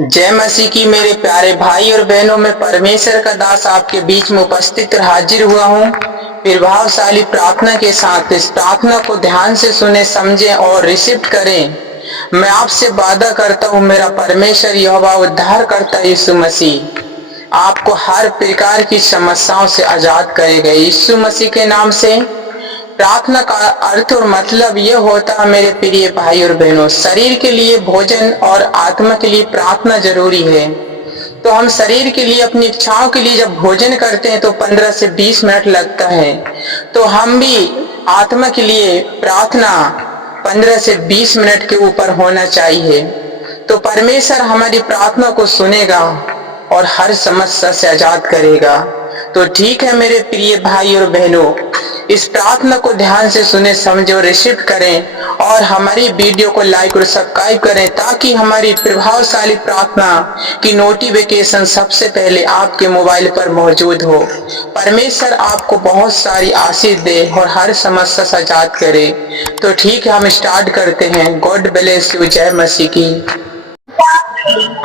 जय मसीह की मेरे प्यारे भाई और बहनों, में परमेश्वर का दास आपके बीच में उपस्थित और हाजिर हुआ हूँ प्रभावशाली प्रार्थना के साथ। इस प्रार्थना को ध्यान से सुने, समझें और रिसीव करें। मैं आपसे वादा करता हूँ, मेरा परमेश्वर यहोवा उद्धार करता यीशु मसीह आपको हर प्रकार की समस्याओं से आजाद करेगा यीशु मसीह के नाम से। प्रार्थना का अर्थ और मतलब यह होता है मेरे प्रिय भाई और बहनों, शरीर के लिए भोजन और आत्मा के लिए प्रार्थना जरूरी है। तो हम शरीर के लिए, अपनी इच्छाओं के लिए जब भोजन करते हैं तो 15 से 20 मिनट लगता है, तो हम भी आत्मा के लिए प्रार्थना 15 से 20 मिनट के ऊपर होना चाहिए। तो परमेश्वर हमारी प्रार्थना को सुनेगा और हर समस्या से आजाद करेगा। तो ठीक है मेरे प्रिय भाई और बहनों, इस प्रार्थना को ध्यान से सुने, समझे और रिसीव करें और हमारी वीडियो को लाइक और सब्सक्राइब करें, ताकि हमारी प्रभावशाली प्रार्थना की नोटिफिकेशन सबसे पहले आपके मोबाइल पर मौजूद हो। परमेश्वर आपको बहुत सारी आशीष दे और हर समस्या से आजाद करे। तो ठीक है, हम स्टार्ट करते हैं। God bless you. जय मसीह की।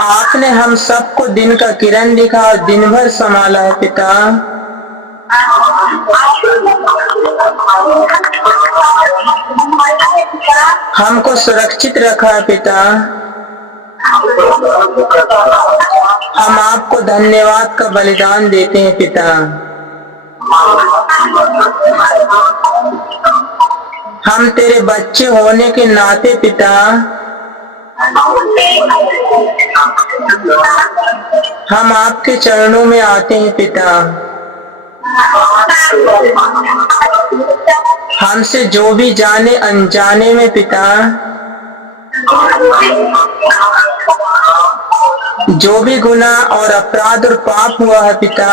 आपने हम सबको दिन का किरण दिखा और दिन भर संभाला है पिता। हमको सुरक्षित रखा है पिता। हम आपको धन्यवाद का बलिदान देते हैं पिता। हम तेरे बच्चे होने के नाते पिता हम आपके चरणों में आते हैं पिता। हमसे जो भी जाने अनजाने में पिता, जो भी गुनाह और अपराध और पाप हुआ है पिता,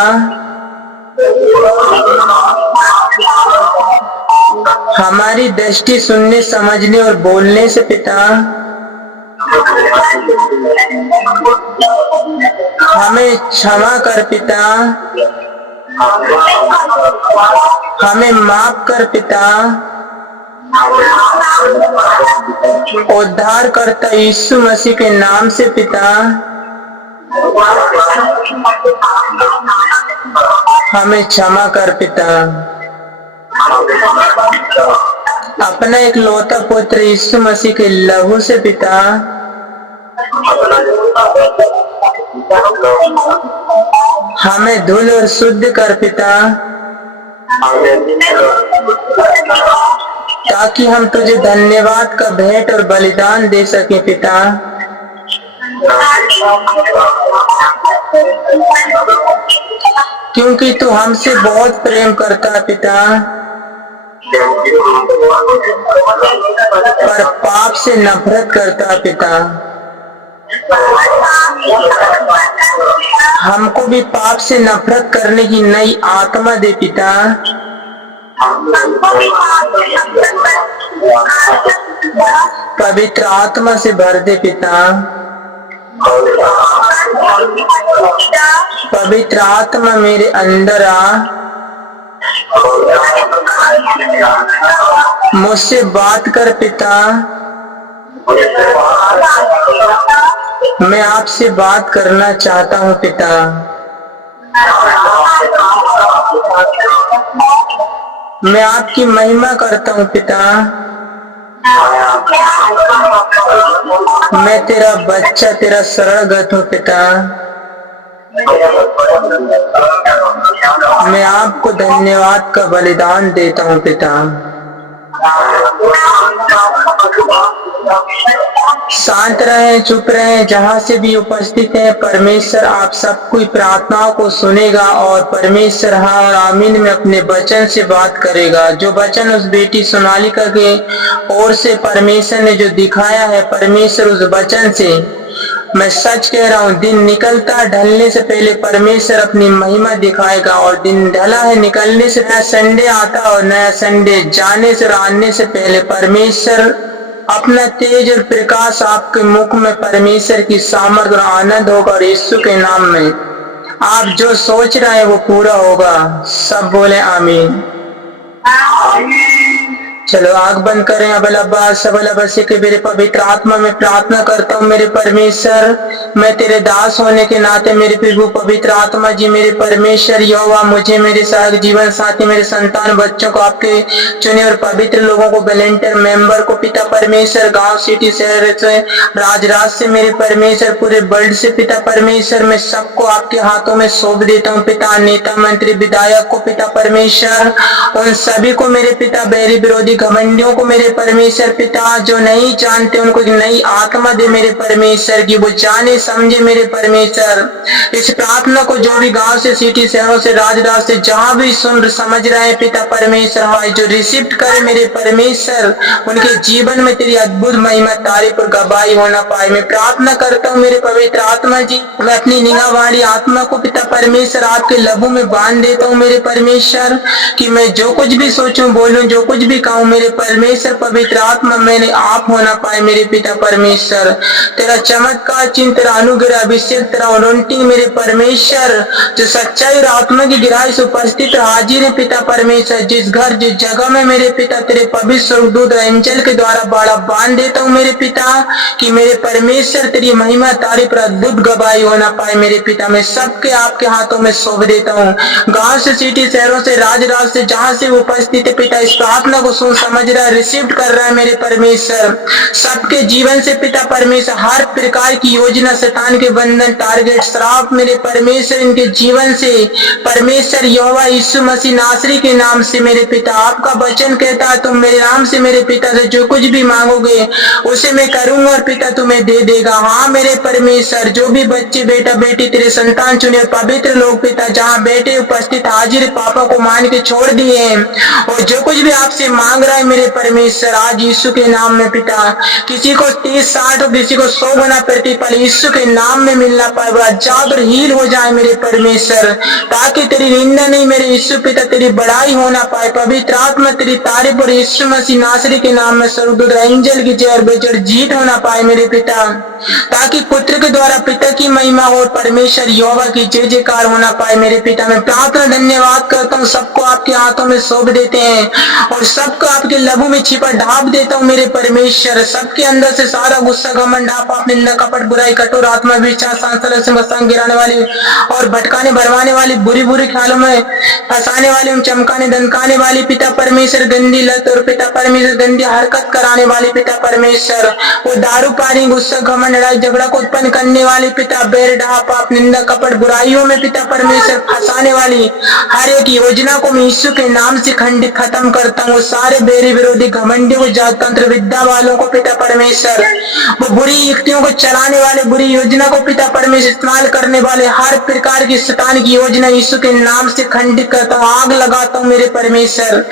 हमारी दृष्टि सुनने, समझने और बोलने से पिता हमें क्षमा कर पिता। हमें माफ कर पिता। उद्धार करता यीशु मसीह के नाम से पिता हमें क्षमा कर पिता। अपना एक लौता पुत्र यीशु मसीह के लहू से पिता हमें धुल और शुद्ध कर पिता, ताकि हम तुझे धन्यवाद का भेंट और बलिदान दे सके पिता। क्योंकि तू हमसे बहुत प्रेम करता पिता, पर पाप से नफरत करता पिता। हमको भी पाप से नफरत करने की नई आत्मा दे पिता। पवित्र आत्मा से भर दे पिता। पवित्र आत्मा मेरे अंदर आ, मुझसे बात कर पिता। मैं आपसे बात करना चाहता हूँ पिता। मैं आपकी महिमा करता हूँ पिता। मैं तेरा बच्चा, तेरा शरणगत हूँ पिता। मैं आपको धन्यवाद का बलिदान देता हूँ पिता। शांत रहें, चुप रहें, जहाँ से भी उपस्थित हैं। परमेश्वर आप सबकी प्रार्थनाओं को सुनेगा और परमेश्वर हाँ और आमीन में अपने वचन से बात करेगा। जो वचन उस बेटी सोनालिका के ओर से परमेश्वर ने जो दिखाया है, परमेश्वर उस वचन से, मैं सच कह रहा हूँ, दिन निकलता ढलने से पहले परमेश्वर अपनी महिमा दिखाएगा। और दिन ढला है, निकलने से नया संडे आता और नया संडे जाने से और आने से पहले परमेश्वर अपना तेज और प्रकाश आपके मुख में, परमेश्वर की सामर्थ और आनंद होगा। और यीशु के नाम में आप जो सोच रहे हैं वो पूरा होगा। सब बोले आमीन। चलो आंख बंद करें। अबल अब्बास सबल अब्बासी के मेरे पवित्र आत्मा में प्रार्थना करता हूँ मेरे परमेश्वर, मैं तेरे दास होने के नाते मेरे प्रभु पवित्र आत्मा जी, मेरे परमेश्वर यहोवा, मुझे, मेरे साथ जीवन साथी, मेरे संतान बच्चों को, आपके चुने और पवित्र लोगों को, वॉलंटियर मेंबर को पिता परमेश्वर, गांव सिटी शहर से, राज से मेरे परमेश्वर, पूरे वर्ल्ड से पिता परमेश्वर, मैं सबको आपके हाथों में सौंप देता हूँ पिता। नेता मंत्री विधायक को पिता परमेश्वर, उन सभी को मेरे पिता, बैरी विरोधी घमंडियों को मेरे परमेश्वर पिता, जो नहीं जानते उनको एक नई आत्मा दे मेरे परमेश्वर की, वो जाने समझे मेरे परमेश्वर। इस प्रार्थना को जो भी गांव से, सिटी शहरों से, राज से जहां भी सुन समझ रहे हैं पिता परमेश्वर, हाय जो रिसीव करे मेरे परमेश्वर, उनके जीवन में तेरी अद्भुत महिमा, तारीफ और गवाही होना पाए। मैं प्रार्थना करता हूँ मेरे पवित्र आत्मा जी, मैं अपनी निगाह वाली आत्मा को पिता परमेश्वर आपके लबों में बांध देता हूँ मेरे परमेश्वर, कि मैं जो कुछ भी सोचूं, बोलूं, जो कुछ भी कहूं मेरे परमेश्वर पवित्र आत्मा मैंने आप होना पाए मेरे पिता परमेश्वर। तेरा चमत्कार चिन्ह, तेरा अनुग्रह, अभिषेक, तेरा अनॉइंटिंग मेरे परमेश्वर, जो सच्चाई और आत्मा की गहराई से उपस्थित हाजिर है पिता परमेश्वर, जिस घर जिस जगह में मेरे पिता तेरे पवित्र स्वर्गदूत एंजल के द्वारा बाड़ा बांध देता हूँ मेरे पिता, कि मेरे परमेश्वर तेरी महिमा, तारीफ, अद्भुत गवाही होना पाए मेरे पिता। मैं सबके आपके हाथों में सौंप देता हूँ, गांव से, सिटी शहरों से, राज से जहां से उपस्थित है पिता, इस प्रार्थना को सुन समझ रहा है, रिसीव कर रहा है मेरे परमेश्वर। सबके जीवन से पिता परमेश्वर हर प्रकार की योजना, शैतान के बंधन, टारगेट, श्राप मेरे परमेश्वर इनके जीवन से परमेश्वर यहोवा यीशु मसीह नासरी के नाम से मेरे पिता, आपका वचन कहता है तुम मेरे नाम से मेरे पिता से जो कुछ भी मांगोगे उसे मैं करूंगा और पिता तुम्हें दे देगा। हाँ मेरे परमेश्वर, जो भी बच्चे, बेटा बेटी तेरे संतान चुने पवित्र लोग पिता, जहाँ बेटे उपस्थित हाजिर पापा को मान के छोड़ दिए हैं, और जो कुछ भी आपसे मांग रहा है मेरे परमेश्वर आज यीशु के नाम में पिता, किसी को 30, 60 और किसी को 100 गुना प्रतिफल यीशु के नाम में मिलना पाए, आजाद और हील हो जाए मेरे परमेश्वर, ताकि तेरी निंदा नहीं मेरे यीशु पिता, तेरी बड़ाई होना पाए। पवित्र आत्मा तेरी तारीफ और यीशु मसीह नासरी के नाम में स्वर्गदूत एंजल की जय और बेजड़ जीत होना पाए मेरे पिता, ताकि पुत्र के द्वारा पिता की महिमा हो, परमेश्वर यहोवा की जय जयकार होना पाए मेरे पिता। मैं प्रार्थना धन्यवाद करता हूँ, सबको आपके हाथों में सौंप देते हैं और सबको आपके लहू में छिपा ढाप देता हूँ मेरे परमेश्वर। सबके अंदर से सारा गुस्सा, घमंड, पाप, निंदा, कपट, बुराई, कठोर आत्मा, विचार, सांसारिक से मस्तांग गिराने वाली और भटकाने भरवाने वाली, बुरी बुरी ख्यालों में फंसाने वाली, चमकाने धमकाने वाली पिता परमेश्वर, गंदी लत और पिता परमेश्वर गंदी हरकत कराने वाली पिता परमेश्वर, वो दारू, पानी, गुस्सा, घमंड, लड़ाई झगड़ा को उत्पन्न करने वाली पिता, बैर, डाह, पाप, निंदा, कपट, बुराइयों में पिता परमेश्वर फंसाने वाली हर एक योजना को मैं यीशु के नाम से खंडित खत्म करता हूँ। सारे बेरी विरोधी घमंडी को, जात तंत्र विद्या वालों को पिता परमेश्वर, वो बुरी युक्तियों को चलाने वाले, बुरी योजना को पिता परमेश्वर इस्तेमाल करने वाले हर प्रकार की शैतान की योजना यीशु के नाम से खंडित करता हूँ, आग लगाता हूँ मेरे परमेश्वर।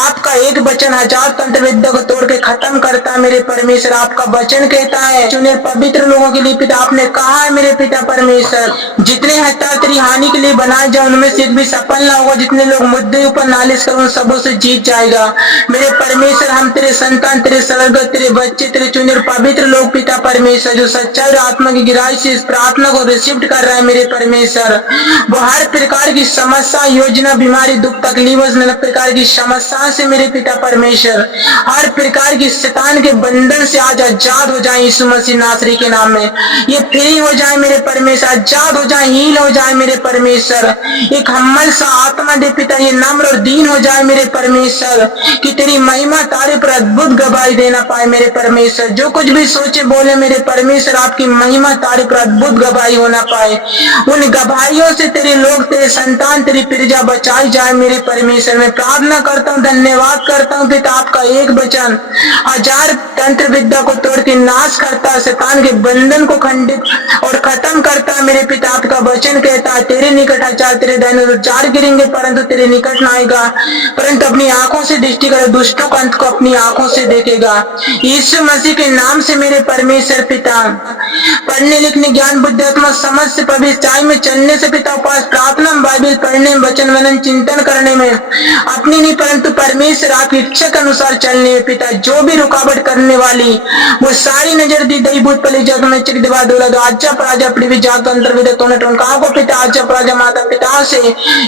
आपका एक वचन हजार तंत्र विद्या को तोड़ के खत्म करता है मेरे परमेश्वर। आपका वचन कहता है चुने पवित्र लोगों के लिए पिता, आपने कहा है मेरे पिता परमेश्वर, जितने हथियार तेरी हानि के लिए बनाए जाए उनमें से एक भी सफल ना होगा, जितने लोग मुद्दे ऊपर नालिश कर उन सबों से जीत जाएगा मेरे परमेश्वर। हम तेरे संतान, तेरे सरगत, तेरे बच्चे, तेरे चुने पवित्र लोग पिता परमेश्वर, जो सच्चाई और आत्मा की गहराई से इस प्रार्थना को रिसीव कर रहा है मेरे परमेश्वर, वो हर प्रकार की समस्या, योजना, बीमारी, दुख, तकलीफ, प्रकार की समस्या से मेरे पिता परमेश्वर हर प्रकार की शैतान के बंधन से आज आजाद हो जाए यीशु मसीह नासरी के नाम में। ये फ्री हो जाए मेरे परमेश्वर, आजाद हो जाए, हील हो जाए मेरे परमेश्वर। एक हम्मल सा आत्मा दे पिता, ये नम्र और दीन हो जाए मेरे परमेश्वर, कि तेरी महिमा तारीफ पर अद्भुत गवाही देना पाए मेरे परमेश्वर। जो कुछ भी सोचे बोले मेरे परमेश्वर, आपकी महिमा तारीफ पर अद्भुत गवाही होना पाए। उन गवाहियों से तेरे लोग, तेरे संतान, तेरी प्रजा बचाई जाए मेरे परमेश्वर। मैं प्रार्थना करता हूँ, धन्यवाद करता हूँ पिता, आपका एक वचन हजार तंत्र विद्या को तोड़ के नाश करता है, शैतान के बंधन को खंडित और खत्म करता है मेरे पिता। आपका वचन कहता है तेरे निकट हजार तेरे दाहिने चार गिरेंगे परंतु तेरे निकट ना आएगा, परंतु अपनी आंखों से दृष्टि कर दुष्टों का अंत को अपनी आंखों से देखेगा यीशु मसीह के नाम से मेरे परमेश्वर पिता। पढ़ने लिखने, ज्ञान, बुद्धि, आत्मा, समझ से पवित्राई में चलने से पिता, उपास, प्रार्थना, बाइबल पढ़ने, वचन मनन, चिंतन करने में अपनी नहीं परंतु परमेश्वर आपकी इच्छा के अनुसार चलने में पिता, जो भी रुकावट करने वाली वो सारी नजर दी दैवभूत पली जग में चिक दिवा दूला दो आजा प्राजा पृथ्वी जात अंतर विदे तोने टोनका को पिता आजा प्राजा माता पिता से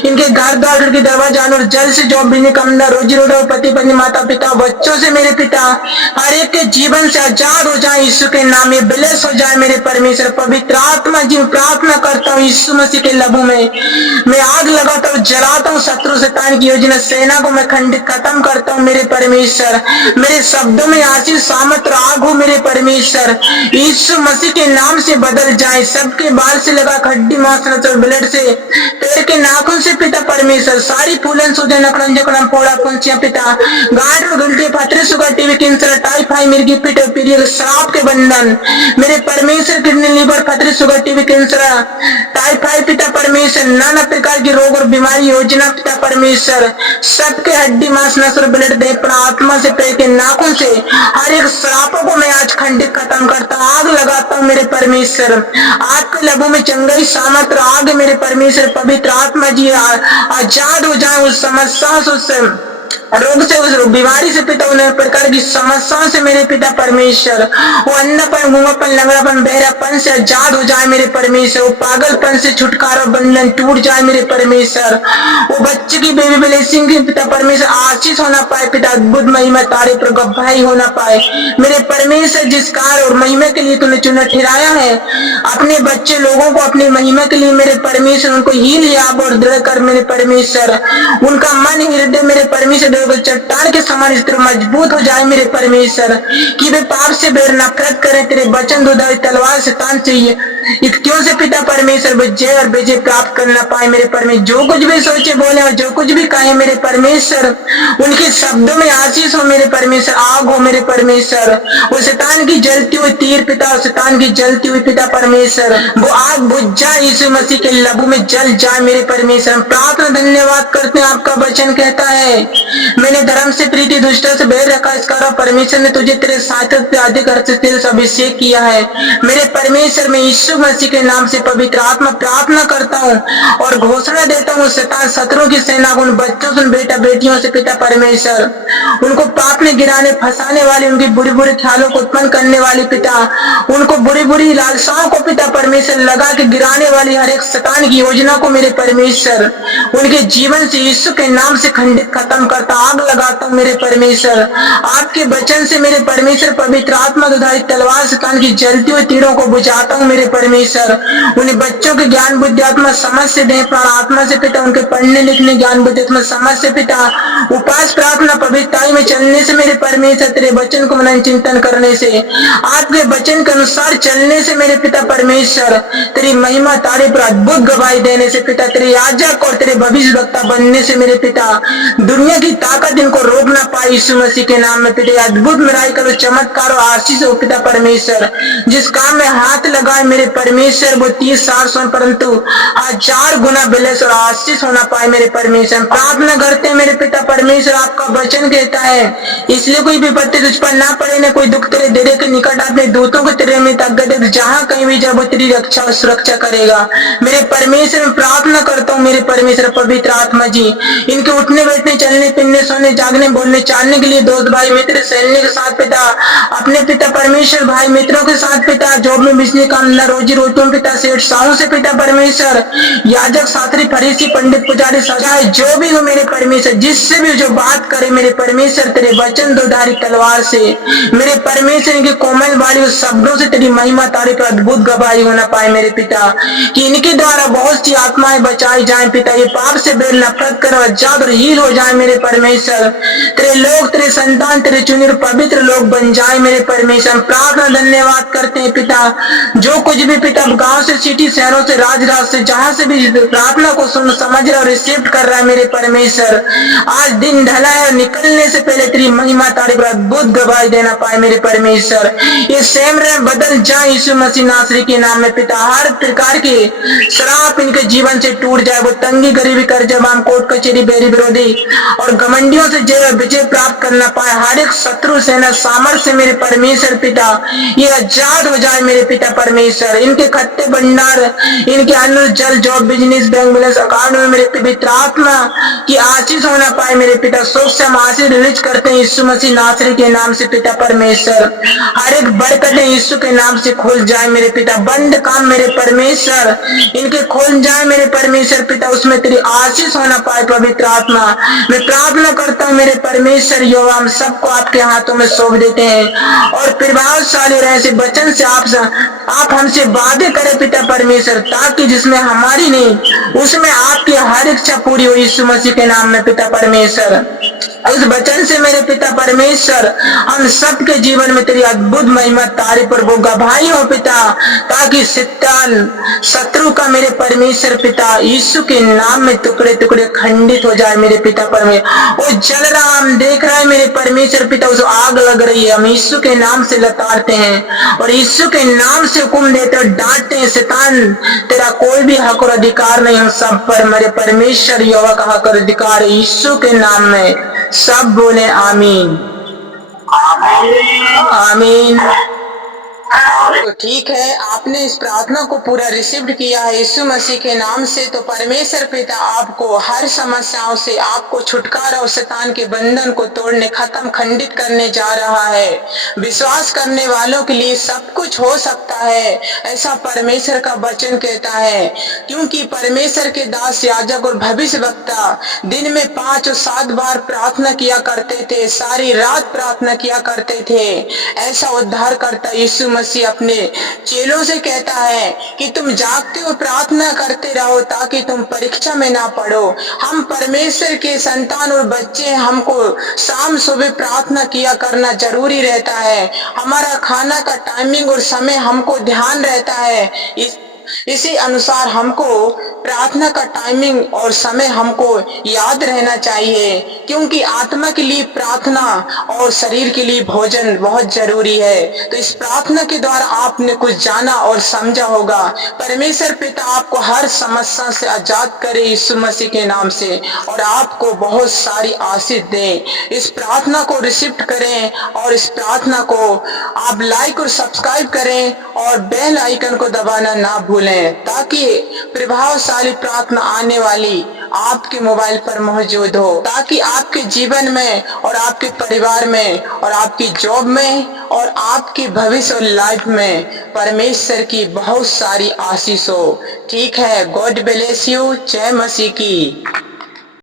इनके घर द्वार खिड़की दरवाजा और जल से जो बिजली कमदा रोजी रोटी पति पत्नी माता पिता बच्चों से मेरे पिता हर एक के जीवन से आजाद हो जाए यीशु के नाम में बिलेस हो जाए मेरे परमेश्वर। पवित्र आत्मा जी प्रार्थना करता हूँ यीशु मसीह के लहू में मैं आग लगाता हूँ जलाता हूँ शत्रु शैतान की योजना सेना को मैं खंडित खत्म करता हूँ मेरे परमेश्वर। मेरे शब्दों में आशीष सामर्थ आग हो मेरे परमेश्वर यीशु मसीह के नाम से बदल जाए। सबके बाल से लगा खड्डी मांस और ब्लड से पैर के नाखून से पिता परमेश्वर सारी फूलन सूजन नकड़न जकड़न फोड़ा पुंसियां पिता गांठ और गलती पथरी सुगर टीवी कैंसर टाइफाइड मिर्गी पीठ पीरियड श्राप के बंधन मेरे परमेश्वर किडनी लीवर पथरी सुगर टीवी कैंसर टाइफाइड पिता परमेश्वर नाना प्रकार की रोग और बीमारी योजना पिता परमेश्वर सबके हड्डी मांस नस और ब्लड दे आत्मा से पैर के नाखून से हर एक श्रापों को मैं आज खंडित खत्म करता आग लगाता हूँ मेरे परमेश्वर। आपके लहू में चंगाई सामर्थ आग मेरे परमेश्वर पवित्र आत्मा जी आजाद हो जाए उस समस्याओं से रोग से उस बीमारी से पिता उन्हें प्रकार की समस्याओं से मेरे पिता परमेश्वर वो अन्नपन गूंगापन लंगड़ापन बहरापन से आजाद हो जाए मेरे परमेश्वर। वो पागलपन से छुटकारा बंधन टूट जाए मेरे परमेश्वर। वो बच्चे की बेबी ब्लेसिंग की पिता परमेश्वर आशीष होना पाए पिता अद्भुत महिमा तारे पर गवाही होना पाए मेरे परमेश्वर। जिस कार्य और महिमा के लिए तूने चुना ठहराया है अपने बच्चे लोगों को अपनी महिमा के लिए मेरे परमेश्वर उनको हील याब और दृढ़ कर मेरे परमेश्वर। उनका मन हृदय मेरे परमेश्वर चट्टान के समान इस तरह मजबूत हो जाए मेरे परमेश्वर कि वे पाप से बेर नफरत करें तेरे वचन दुधारी तलवार शैतान चाहिए युक्तियों से पिता परमेश्वर विजय और विजय प्राप्त करना पाए मेरे परमेश्वर। जो कुछ भी सोचे बोले और जो कुछ भी कहे मेरे परमेश्वर उनके शब्दों में आशीष हो मेरे परमेश्वर आग हो मेरे परमेश्वर। वो शैतान की जलती हुई तीर पिता और शैतान की जलती हुई पिता परमेश्वर वो आग बुझ जाए यीशु मसीह के लहू में जल जाए मेरे परमेश्वर। प्रार्थना धन्यवाद करते हैं आपका वचन कहता है मैंने धर्म से प्रीति दुष्ट से बैर रखा इस कारण परमेश्वर ने तुझे तेरे साथ से अधिक अर्थ से तेरे से अभिषेक किया है मेरे परमेश्वर। मैं यीशु मसीह के नाम से पवित्र आत्मा प्रार्थना करता हूँ और घोषणा देता हूँ शैतान शत्रुओं की सेना उन बच्चों से बेटा बेटियों से पिता परमेश्वर उनको पाप में गिराने फंसाने वाली उनकी बुरी बुरी ख्यालों को उत्पन्न करने वाली पिता उनको बुरी बुरी लालसाओं को पिता परमेश्वर लगा के गिराने वाली हर एक शैतान की योजना को मेरे परमेश्वर उनके जीवन से यीशु के नाम से खंडित खत्म करता आग लगाता हूँ मेरे परमेश्वर। आपके वचन से मेरे परमेश्वर पवित्र आत्मा दुधारी तलवार शैतान की जलती हुई तीरों को बुझाता हूँ मेरे परमेश्वर। उन्हें बच्चों के ज्ञान बुद्धि आत्मा समझ से दे प्राण आत्मा से पिता उनके पढ़ने लिखने ज्ञान बुद्धि आत्मा समझ से पिता उपास प्रार्थना पवित्रताई में चलने से मेरे परमेश्वर तेरे वचन को मनन चिंतन करने से आपके वचन के अनुसार चलने से मेरे पिता परमेश्वर तेरी महिमा तारे पर अद्भुत गवाही देने से पिता तेरे याजक और तेरे भविष्यवक्ता बनने से मेरे पिता दुनिया की ताकत इनको रोक ना पाए यीशु मसीह के नाम में पिता अद्भुत मिराई करो चमत्कार और आशीष हो पिता परमेश्वर। जिस काम में हाथ लगाए मेरे परमेश्वर वो 30-60 परंतु 1000 गुना बिलेस और आशीष होना पाए मेरे परमेश्वर। प्रार्थना करते हैं मेरे पिता परमेश्वर आपका वचन कहता है इसलिए कोई विपत्ति तुझ पर ना पड़े न कोई दुख तेरे डेरे के निकट अपने दूतों को तेरे में ताकत दे जहाँ कहीं भी जब तेरी रक्षा और सुरक्षा करेगा मेरे परमेश्वर। में प्रार्थना करता हूँ मेरे परमेश्वर पवित्र आत्मा जी इनके उठने बैठने चलने फिरने सोने जागने बोलने चालने के लिए दोस्त भाई मित्र सैन्य के साथ पिता अपने पिता परमेश्वर भाई मित्रों के साथ पिता जॉब में बिजली काम न रोजी रोटियों पिता सेठ साहू से पिता परमेश्वर याजक शास्त्री फरीसी पंडित पुजारी सजाए जो भी हो मेरे परमेश्वर जिससे भी जो बात करे मेरे परमेश्वर तेरे वचन दोधारी तलवार से मेरे परमेश्वर इनके कोमल वाली उस शब्दों से तेरी महिमा तारे पर अद्भुत गवाही होना पाए मेरे पिता कि इनके द्वारा बहुत सी आत्माएं बचाई जाए पिता ये पाप से बेर नफरत करो आजाद और हील हो जाए मेरे परमेश्वर। तेरे लोग तेरे संतान तेरे चुने पवित्र लोग बन जाए मेरे परमेश्वर। प्रार्थना धन्यवाद करते हैं पिता जो कुछ भी पिता गांव से सिटी शहरों से राज से जहां से भी प्रार्थना को सुन समझ रहा और रिसीव कर रहा है मेरे परमेश्वर आज दिन ढला है निकलने से पहले तेरी महिमा तारीफ अद्भुत गवाही देना पाए मेरे परमेश्वर। ये सेम रहे बदल जाए यीशु मसीह नासरी के नाम में पिता हर प्रकार के श्राप इनके जीवन से टूट जाए वो तंगी गरीबी कर्जा बाम कोर्ट कचेरी बेरी विरोधी और घमंडियों से जय विजय प्राप्त करना पाए हर एक शत्रु सेना सामर्थ्य से मेरे परमेश्वर पिता ये आजाद हो जाए मेरे पिता परमेश्वर। भंडार, इनके खत्ते भंडार, इनके अन्न जल job business bank balance account में मेरे पवित्र आत्मा की आशीष होना पाए मेरे पिता। सुख से हम आशीष रिलीज करते हैं यीशु मसीह नासरी के नाम से पिता परमेश्वर। हर एक बरकतें यीशु के नाम से खुल जाए मेरे पिता। बंद काम मेरे परमेश्वर इनके खुल जाए मेरे परमेश्वर पिता, उसमें तेरी आशीष होना पाए पवित्र आत्मा। मैं प्रार्थना करता हूँ मेरे परमेश्वर, यहोवा हम सबको आपके हाथों में सौंप देते हैं और प्रभावशाली रहे से वचन से आप हमसे वादे करें पिता परमेश्वर, ताकि जिसमें हमारी नहीं उसमें आपकी हर इच्छा पूरी हो यीशु मसीह के नाम में पिता परमेश्वर। इस वचन से मेरे पिता परमेश्वर हम सबके जीवन में तेरी अद्भुत महिमा तारीफ और वो गवाही हो पिता, ताकि शैतान शत्रु का मेरे परमेश्वर पिता यीशु के नाम में टुकड़े टुकड़े खंडित हो जाए मेरे पिता परमेश्वर। वो जल रहा हम देख रहे हैं मेरे परमेश्वर पिता, उस आग लग रही है, हम यीशु के नाम से लताड़ते हैं और यीशु के नाम से हुक्म देते और डांटते हैं, शैतान तेरा कोई भी हक और अधिकार नहीं हम सब पर, मेरे परमेश्वर यहोवा का हक और अधिकार यीशु के नाम में। सब बोले आमीन आमीन। तो ठीक है, आपने इस प्रार्थना को पूरा रिसीव किया है यीशु मसीह के नाम से, तो परमेश्वर पिता आपको हर समस्याओं से आपको छुटकारा और शैतान के बंधन को तोड़ने खत्म खंडित करने जा रहा है। विश्वास करने वालों के लिए सब कुछ हो सकता है, ऐसा परमेश्वर का वचन कहता है, क्योंकि परमेश्वर के दास याजक और भविष्यवक्ता दिन में 5 और 7 बार प्रार्थना किया करते थे, सारी रात प्रार्थना किया करते थे। ऐसा उद्धार करता यीशु मसीह अपने चेलों से कहता है कि तुम जागते हो प्रार्थना करते रहो ताकि तुम परीक्षा में ना पड़ो। हम परमेश्वर के संतान और बच्चे, हमको शाम सुबह प्रार्थना किया करना जरूरी रहता है। हमारा खाना का टाइमिंग और समय हमको ध्यान रहता है, इसी अनुसार हमको प्रार्थना का टाइमिंग और समय हमको याद रहना चाहिए, क्योंकि आत्मा के लिए प्रार्थना और शरीर के लिए भोजन बहुत जरूरी है। तो इस प्रार्थना के द्वारा आपने कुछ जाना और समझा होगा। परमेश्वर पिता आपको हर समस्या से आजाद करे यीशु मसीह के नाम से और आपको बहुत सारी आशीष दे। इस प्रार्थना को रिसीव करें और इस प्रार्थना को आप लाइक और सब्सक्राइब करें और बेल आइकन को दबाना ना भूलें, ताकि प्रभावशाली प्रार्थना आने वाली आपके मोबाइल पर मौजूद हो, ताकि आपके जीवन में और आपके परिवार में और आपकी जॉब में और आपकी भविष्य और लाइफ में परमेश्वर की बहुत सारी आशीष हो। ठीक है, गॉड ब्लेस यू। जय मसीह की।